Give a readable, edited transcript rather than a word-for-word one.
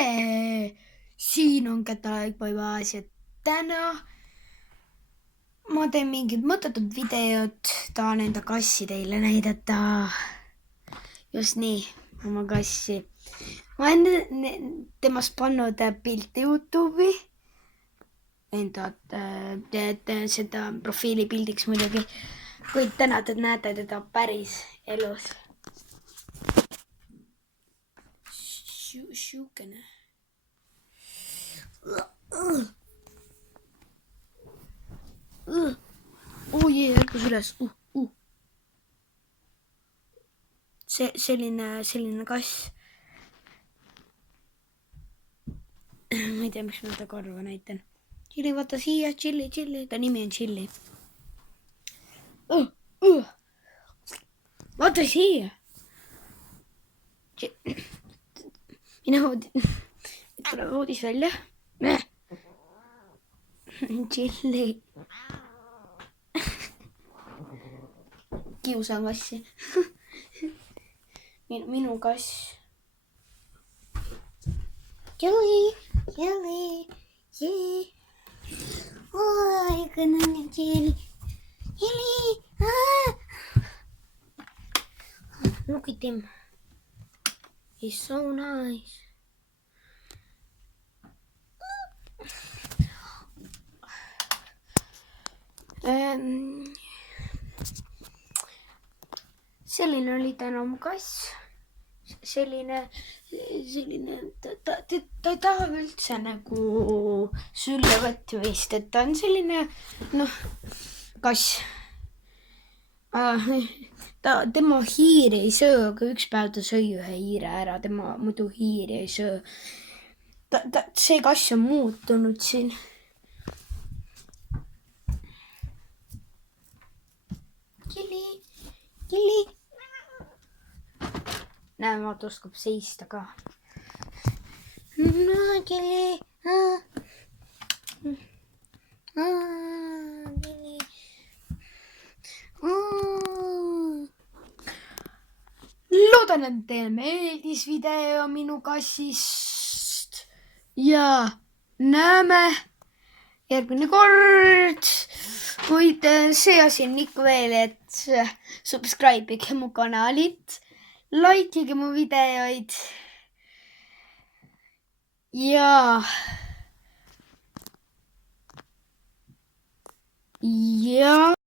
tere! Siin on Kätalaeg Poivaas ja täna ma teen mingit mõttetut videot, tahan enda kassi teile näidata. Just nii, oma kassi. Ma olen temast pannud pilti YouTube'i. Enda seda profiilipildiks muidugi, kuid täna te näete teda päris elus. Siukene. Ärkus üles. Selline kass. Ma ei tea, miks ma ta korva näitan. Chili, vaata siia, Chili. Ta nimi on Chili. Vaata siia. Tuleb uudis välja. Chili. Kiusan kassi. Minu kass. Chili. Oi, kõnane Chili. Look at him. He's so nice. Selline oli täna mu kass. Selline ta ei taha üldse nagu sülle võtmist, et ta on selline kass. Tema hiiri ei söö, aga üks päev ta sõi ühe hiire ära, tema muidu hiiri ei söö. See kass on muutunud siin. Chili. Näeme, vaata oskab seista ka. Chili. Loodan, et teile meeldis video minu kassist ja näeme järgmine kord. Kuid see asi on ikka veel, et subscribe'ige mu kanalit, likeige mu videoid ja